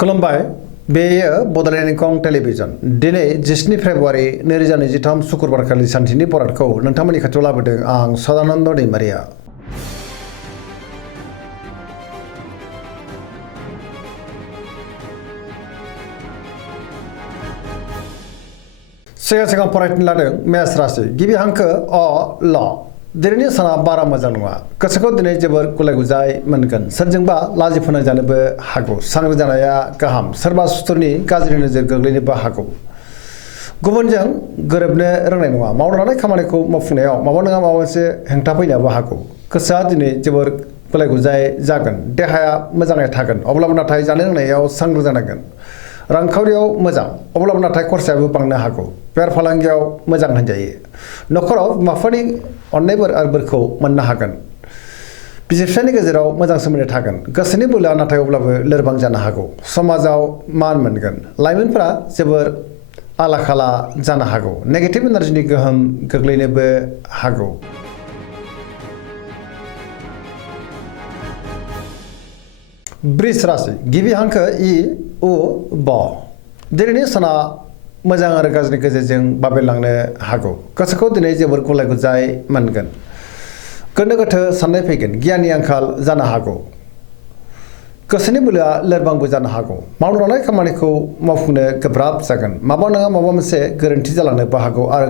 खुलुमबाय बेयो बड'लेण्ड इंखं टेलिभिजन दिनै 17 फेब्रुवारि 2023 शुक्रबारखालि सानथिनि बरादखौ नोंथांमोननि खाथियाव लाबोदों आं सदानन्द दैमारिया। सिगां फरायनो लादों मेष राशि गिबि हांखो अ ल दिनैनि साना बारा मोजां नङा गोसोखौ दिनै जोबोर गुलाय गुजाय मोनगोन सोरजोंबा लाजि फोनांजानोबो हागौ सांग्रां जानाया गाहाम सोरबा सुथुरनि गाज्रि नोजोर गोग्लैनोबो हागौ गुबुनजों गोरोबनो रोंनाय नङा मावनो लानाय खामानिखौ मावफुंनायाव माबा नङा माबा मोनसे हेंथा फैनोबो हागौ गोसोआ दिनै जोबोर गुलाय गुजाय जागोन देहाया मोजाङै थागोन अब्लाबो नाथाय जानाय लोंनायाव सांग्रां जानांगोन रांखावरियाव मोजां अब्लाबो नाथाय खरसायाबो बांनो हागौ बेफार फालांगियाव मोजां होनजायो नखराव बिमा-बिफानि अननाय बोरखौ मोननो हागोन बिसि-फिसायनि गेजेराव मोजां सोमोन्दो थागोन गोसोनि बोलोआ नाथाय अब्लाबो लोरबां जानो हागौ समाजाव मान मोनगोन लाइमोनफोरा जोबोर आला-खाला जानो हागौ नेगेटिभ एनार्जिनि गोहोम गोग्लैनोबो हागौ वृष राशि गिबि हांखो इ उ ब दिनैनि साना मोजां आरो गाज्रिनि गेजेरजों बाबेलांनो हागौ गोसोखौ दिनै जोबोर गुलाय गुजाय मोनगोन गोनो गोथो साननाय फैगोन गियाननि आंखाल जानो हागौ गोसोनि बोलोआ लोरबांबो जानो हागौ मावनो लानाय खामानिखौ मावफुंनो गोब्राब जागोन माबा नङा माबा मोनसे गोरोन्थि जालांनोबो हागौ आरो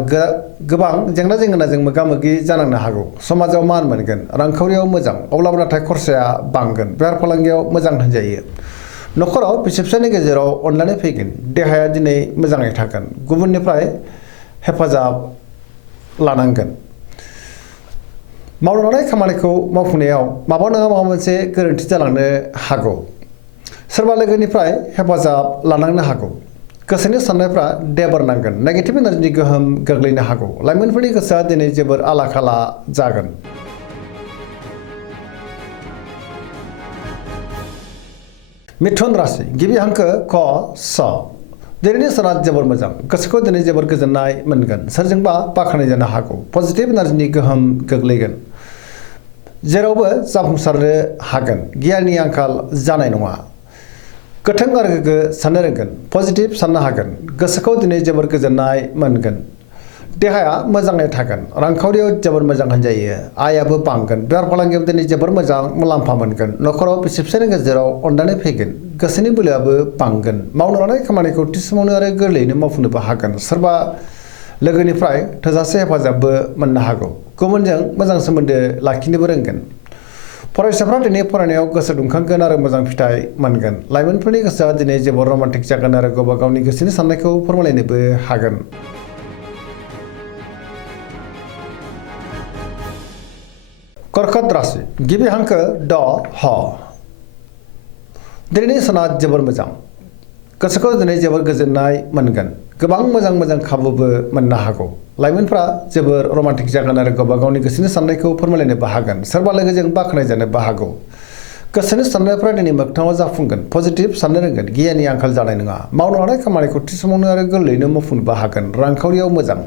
गोबां जेंना जेंनाजों मोगा-मोगि जानांनो हागौ समाजाव मान मोनगोन रांखावरियाव मोजां अब्लाबो नाथाय खरसाया बांगोन बेफार फालांगियाव मोजां होनजायो नखराव बिसि-फिसायनि गेजेराव अनलायनाय फैगोन देहाया दिनै मोजाङै थागोन गुबुननिफ्राय हेफाजाब लानांगोन मावनो लानाय खामानिखौ मावफुंनायाव माबा नङा माबा मोनसे गोरोन्थि जालांनो हागौ सोरबा लोगोनिफ्राय हेफाजाब लानांनो हागौ गोसोनि साननायफ्रा देबर नांगोन नेगेटिभ एनार्जिनि गोहोम गोग्लैनो हागौ लाइमोनफोरनि गोसोआ दिनै जोबोर आला-खाला जागोन मिथुन राशि गिबि हांखो क स दिनैनि साना जोबोर मोजां गोसोखौ दिनै जोबोर गोजोननाय मोनगोन सोरजोंबा बाख्नाय जानो हागौ पजिटिभ एनार्जिनि गोहोम गोग्लैगोन जेरावबो जाफुंसारनो हागोन गियाननि आंखाल जानाय नङा गोथों आरो गोग्गो साननो रोंगोन पजिटिभ साननो हागोन गोसोखौ दिनै जोबोर गोजोननाय मोनगोन देहाया मोजाङै थागोन रांखावरियाव जोबोर मोजां होनजायो आयाबो बांगोन बेफार फालांगियाव दिनै जोबोर मोजां मुलाम्फा मोनगोन नखराव बिसि-फिसायनि गेजेराव अनलायनाय फैगोन गोसोनि बोलोआबो बांगोन मावनो लानाय खामानिखौ थि समावनो आरो गोरलैयैनो मावफुंनोबो हागोन सोरबा लोगोनिफ्राय थोजासे हेफाजाबबो मोननो हागौ गुबुनजों मोजां सोमोन्दो लाखिनोबो रोंगोन फरायसाफ्रा दिनै फरायनायाव गोसो दुंखांगोन आरो मोजां फिथाइ मोनगोन लाइमोनफोरनि गोसोआ दिनै जोबोर रमान्टिक जागोन आरो गावबा गावनि गोसोनि साननायखौ फोरमायलायनोबो हागोन कर्कट राशि गिबि हांखो ड ह दिनैनि साना जोबोर मोजां गोसोखौ दिनै जोबोर गोजोननाय मोनगोन गोबां मोजां खाबुबो मोननो हागौ लाइमोनफ्रा जोबोर रमान्टिक जागोन आरो गावबा गावनि गोसोनि साननायखौ फोरमायलायनोबो हागोन सोरबा लोगोजों बाख्नाय जानोबो हागौ गोसोनि साननायफ्रा दिनै मोगथाङाव जाफुंगोन पजिटिभ साननो रोंगोन गियाननि आंखाल जानाय नङा मावनो लानाय खामानिखौ थि समावनो आरो गोरलैयैनो मावफुंनोबो हागोन रांखावरियाव मोजां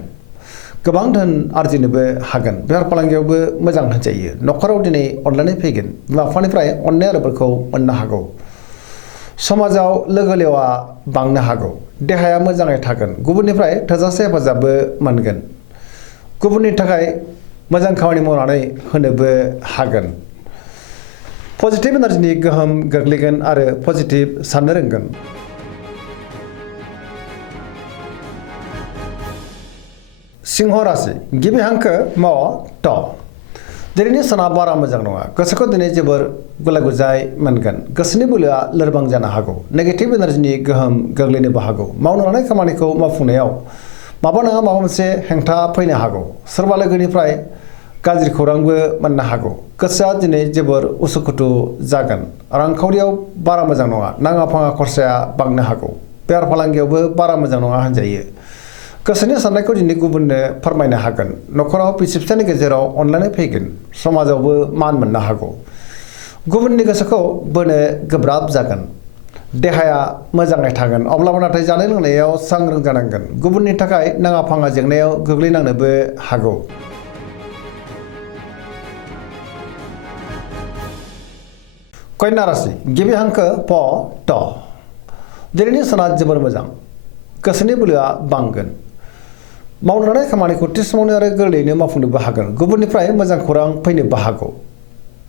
गोबां धोन आरजिनोबो हागोन बेफार फालांगियावबो मोजां होनजायो नखराव दिनै अनलायनाय फैगोन बिमा-बिफानिफ्राय अननाय आरो बोरखौ मोननो हागौ समाजाव लोगो लेवा बांनो हागौ देहाया मोजाङै थागोन गुबुननिफ्राय थोजासे हेफाजाबबो मोनगोन गुबुननि थाखाय मोजां खामानि मावनानै होनोबो हागोन पजिटिभ एनार्जिनि गोहोम गोग्लैगोन आरो पजिटिभ साननो रोंगोन सिंह राशि गिबि हांखो म ट दिनैनि साना बारा मोजां नङा गोसोखौ दिनै जोबोर गुलाय गुजाय मोनगोन गोसोनि बोलोआ लोरबां जानो हागौ नेगेटिभ एनार्जिनि गोहोम गोग्लैनोबो हागौ मावनो लानाय खामानिखौ मावफुंनायाव माबा नङा माबा मोनसे हेंथा फैनो हागौ सोरबा लोगोनिफ्राय गाज्रि खौरांबो मोननो हागौ गोसोआ दिनै जोबोर उसुखुथु जागोन रांखावरियाव बारा मोजां नङा नाङा-फाङा खरसाया बांनो हागौ बेफार फालांगियावबो बारा मोजां नङा होनजायो गोसोनि साननायखौ दिनै गुबुननो फोरमायनो हागोन नखराव बिसि-फिसायनि गेजेराव अनलायनाय फैगोन समाजावबो मान मोननो हागौ गुबुननि गोसोखौ बोनो गोब्राब जागोन देहाया मोजाङै थागोन अब्लाबो नाथाय जानाय लोंनायाव सांग्रां जानांगोन गुबुननि थाखाय नाङा-फाङा जेंनायाव गोग्लैनांनोबो हागौ कन्या राशि गिबि हांखो प ट दिनैनि साना जोबोर मोजां गोसोनि बोलोआ बांगोन मावनो लानाय खामानिखौ थि समावनो आरो गोरलैयैनो मावफुंनोबो हागोन गुबुननिफ्राय मोजां खौरां फैनोबो हागौ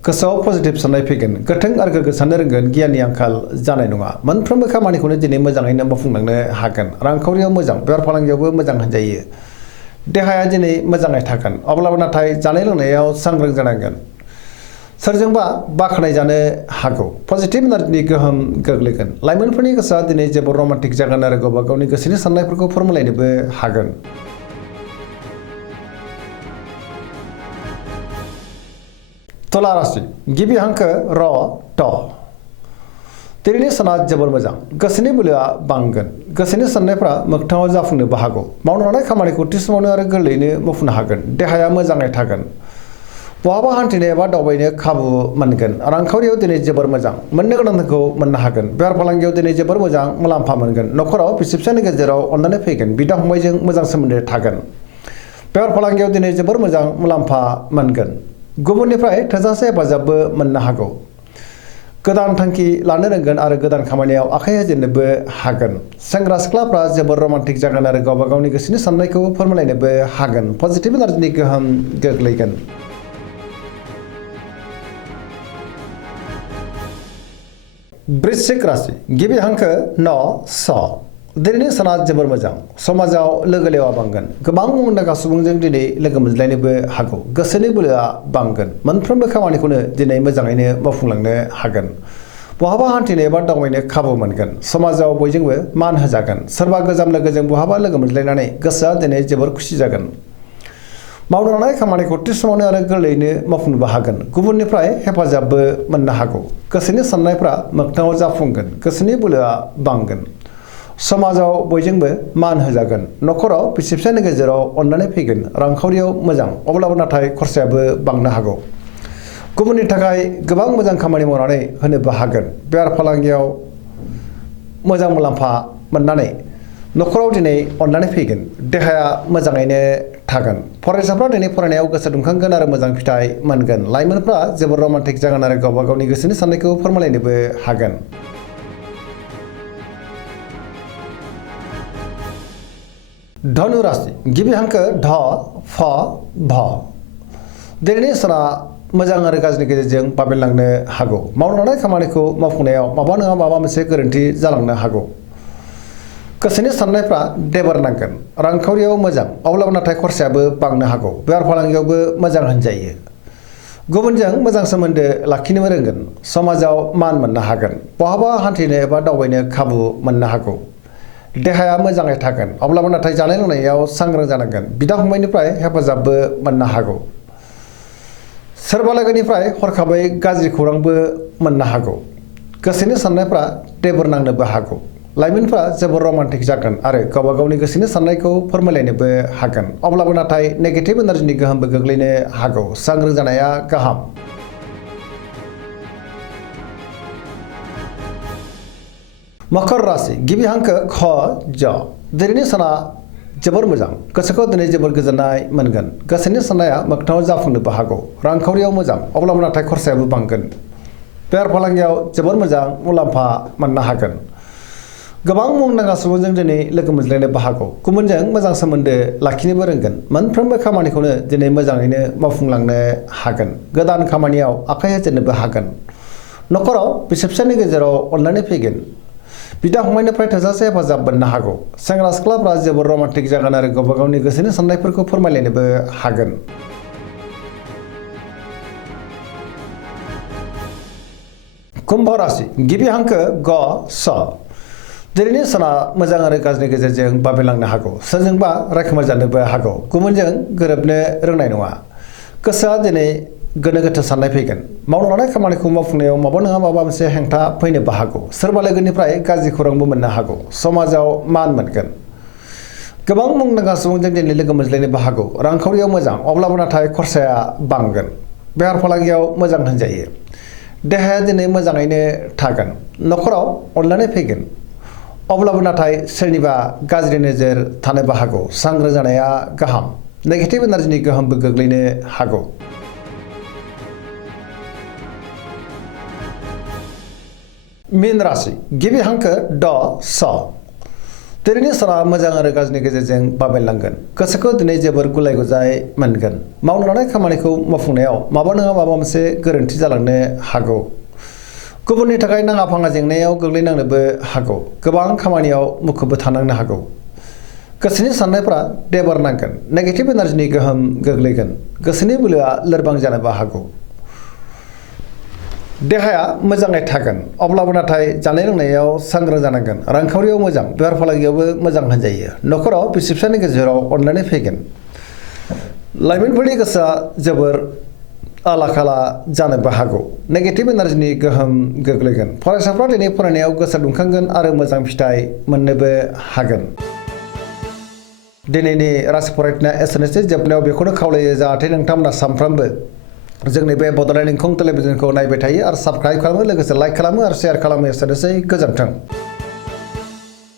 गोसोआव पजिटिभ साननाय फैगोन गोथों आरो गोग्गो साननो रोंगोन गियाननि आंखाल जानाय नङा मोनफ्रोमबो खामानिखौनो दिनै मोजाङैनो मावफुंलांनो हागोन रांखावरियाव मोजां बेफार फालांगियावबो मोजां होनजायो देहाया दिनै मोजाङै थागोन अब्लाबो नाथाय जानाय लोंनायाव सांग्रां जानांगोन सोरजोंबा बाख्नाय जानो हागौ पजिटिभ एनार्जिनि गोहोम गोग्लैगोन लाइमोनफोरनि गोसोआ दिनै जोबोर रमान्टिक जागोन आरो गावबा गावनि गोसोनि साननायफोरखौ फोरमायलायनोबो हागोन तुला राशि गिबि हांखो र ट दिनैनि साना जोबोर मोजां गोसोनि बोलोआ बांगोन गोसोनि साननायफ्रा मोगथाङाव जाफुंनोबो हागौ मावनो लानाय खामानिखौ थि समावनो आरो गोरलैयैनो मावफुंनो हागोन देहाया मोजाङै थागोन बहाबा हान्थिनो एबा दावबायनो खाबु मोनगोन रांखावरियाव दिनै जोबोर मोजां मोननो गोनांखौ मोननो हागोन बेफार फालांगियाव दिनै जोबोर मोजां मुलाम्फा मोनगोन नखराव बिसि फिसायनि गेजेराव अननानै फैगोन बिदा फंबायजों मोजां सोमोन्दो थागोन बेफार फालांगियाव दिनै जोबोर मोजां मुलाम्फा मोनगोन गुबुननिफ्राय थोजासे हेफाजाबबो मोननो हागौ गोदान थांखि लानो रोंगोन आरो गोदान खामानियाव आखाइ होजेननोबो हागोन सेंग्रा सिख्लाफ्रा जोबोर रमान्टिक जागोन आरो गावबा गावनि गोसोनि साननायखौ फोरमायलायनोबो हागोन पजिटिभ एनार्जिनि गोहोम गोग्लैगोन वृश्चिक राशि गिबि हांखो न स दिनैनि साना जोबोर मोजां समाजाव लोगो लेवा बांगोन गोबां मुंदांखा सुबुंजों दिनै लोगो मोनज्लायनोबो हागौ गोसोनि बोलोआ बांगोन मोनफ्रोमबो खामानिखौनो दिनै मोजाङैनो मावफुंलांनो हागोन बहाबा हान्थिनो एबा दावबायनो खाबु मोनगोन समाजाव बयजोंबो मान होजागोन सोरबा गोजाम लोगोजों बहाबा लोगो मोनज्लायनानै गोसोआ दिनै जोबोर खुसि जागोन मावनो लानाय खामानिखौ थि समावनो आरो गोरलैयैनो मावफुंनोबो हागोन गुबुननिफ्राय हेफाजाबबो मोननो हागौ गोसोनि साननायफ्रा मोगथाङाव जाफुंगोन गोसोनि बोलोआ बांगोन समाजाव बयजोंबो मान होजागोन नखराव बिसि फिसायनि गेजेराव अननानै फैगोन रांखावरियाव मोजां अब्लाबो नाथाय खरसायाबो बांनो हागौ गुबुननि थाखाय गोबां मोजां खामानि मावनानै होनोबो हागोन बेफार फालांगियाव मोजां मुलाम्फा मोननानै नखराव दिनै अननानै फैगोन देहाया मोजाङैनो थागोन फरायसाफ्रा दिनै फरायनायाव गोसो दुंखांगोन आरो मोजां फिथाइ मोनगोन लाइमोनफ्रा जोबोर रमान्टिक जागोन आरो गावबा गावनि गोसोनि साननायखौ फोरमायलायनोबो हागोन धनु राशि गिबि हांखो ध फ भ दिनैनि साना मोजां आरो गाज्रिनि गेजेरजों बाबेनलांनो हागौ मावनो लानाय खामानिखौ मावफुंनायाव माबा नङा माबा मोनसे गोरोन्थि जालांनो हागौ गोसोनि साननायफ्रा देबार नांगोन रांखावरियाव मोजां अब्लाबो नाथाय खरसायाबो बांनो हागौ बेफार फालांगियावबो मोजां होनजायो गुबुनजों मोजां सोमोन्दो लाखिनोबो रोंगोन समाजाव मान मोननो हागोन बहाबा हान्थिनो एबा दावबायनो खाबु मोननो हागौ देहाया मोजाङै थागोन अब्लाबो नाथाय जानाय लोंनायाव सांग्रां जानांगोन बिदा फंबायनिफ्राय हेफाजाबबो मोननो हागौ सोरबा लोगोनिफ्राय हरखाबै गाज्रि खौरांबो मोननो हागौ गोसोनि साननायफ्रा देबोर नांनोबो हागौ लाइमोनफ्रा जोबोर रमान्टिक जागोन आरो गावबा गावनि गोसोनि साननायखौ फोरमायलायनोबो हागोन अब्लाबो नाथाय नेगेटिभ एनार्जिनि गोहोमबो गोग्लैनो हागौ सांग्रां जानाया गाहाम मकर राशि गिबि हांखो ख ज दिनैनि साना जोबोर मोजां गोसोखौ दिनै जोबोर गोजोननाय मोनगोन गोसोनि साननाया मोगथाङाव जाफुंनोबो हागौ रांखावरियाव मोजां अब्लाबो नाथाय खरसायाबो बांगोन बेफार फालांगियाव जोबोर मोजां मुलाम्फा मोननो हागोन गोबां मुंदांखा सुबुंजों दिनै लोगो मोनज्लायनोबो हागौ गुबुनजों मोजां सोमोन्दो लाखिनोबो रोंगोन मोनफ्रोमबो खामानिखौनो दिनै मोजाङैनो मावफुंलांनो हागोन गोदान खामानियाव आखाइ होजेननोबो हागोन नखराव बिसि फिसायनि गेजेराव अननानै फैगोन बिदा फंबायनिफ्राय थोजासे हेफाजाब मोननो हागौ सेंग्रा सिख्लाफ्रा जोबोर रमान्टिक जागोन आरो गावबा गावनि गोसोनि साननायफोरखौ फोरमायलायनोबो हागोन कुम्भ राशि गिबि हांखो ग स दिनैनि साना मोजां आरो गाज्रिनि गेजेरजों बाबेनलांनो हागौ सोरजोंबा रायखोमा जानोबो हागौ गुबुनजों गोरोबनो रोंनाय नङा गोसोआ दिनै गोनो गोथो साननाय फैगोन मावनो लानाय खामानिखौ मावफुंनायाव माबा नङा माबा मोनसे हेंथा फैनोबो हागौ सोरबा लोगोनिफ्राय गाज्रि खौरांबो मोननो हागौ समाजाव मान मोनगोन गोबां मुंदांखा सुबुंजों दिनै लोगो मोनज्लायनोबो हागौ रांखावरियाव मोजां अब्लाबो नाथाय खरसाया बांगोन बेफार फालांगियाव मोजां होनजायो देहाया दिनै मोजाङैनो थागोन नखराव अनलायनाय फैगोन अब्लाबो नाथाय सोरनिबा गाज्रि नोजोर थानोबो हागौ सांग्रां जानाया गाहाम नेगेटिभ एनार्जिनि गोहोमबो गोग्लैनो हागौ मीन राशि गिबि हांखो ड स दिनैनि साना मोजां आरो गाज्रिनि गेजेरजों बाबेनलांगोन गोसोखौ दिनै जोबोर गुलाय गुजाय मोनगोन मावनो लानाय खामानिखौ मावफुंनायाव माबा नङा माबा मोनसे गोरोन्थि जालांनो हागौ गुबुननि थाखाय नाङा फाङा जेंनायाव गोग्लैनांनोबो हागौ गोबां खामानियाव मुखुबबो थानांनो हागौ गोसोनि साननायफ्रा देबार नांगोन नेगेटिभ एनार्जिनि गोहोम गोग्लैगोन गोसोनि बोलोआ लोरबां जानोबो हागौ देहाया मोजाङै थागोन अब्लाबो नाथाय जानाय लोंनायाव सांग्रां जानांगोन रांखावरियाव मोजां बेफार फालांगियावबो मोजां होनजायो न'खराव बिसि फिसायनि गेजेराव अनलायनाय फैगोन लाइमोनफोरनि गोसोआ जोबोर आला खाला जानोबो हागौ नेगेटिभ एनार्जिनि गोहोम गोग्लैगोन फरायसाफ्रा दिनै फरायनायाव गोसो दुंखांगोन आरो मोजां फिथाइ मोननोबो हागोन दिनैनि राशि फरायनाया एसेनोसै जोबनायाव बेखौनो खावलायो जाहाथे नोंथांमोना सानफ्रोमबो जोंनि बे बड'लेण्ड इंखं टेलिभिजनखौ नायबाय थायो आरो साबस्क्राइब खालामो लोगोसे लाइक खालामो आरो शेयार खालामो एसेनोसै गोजोन्थों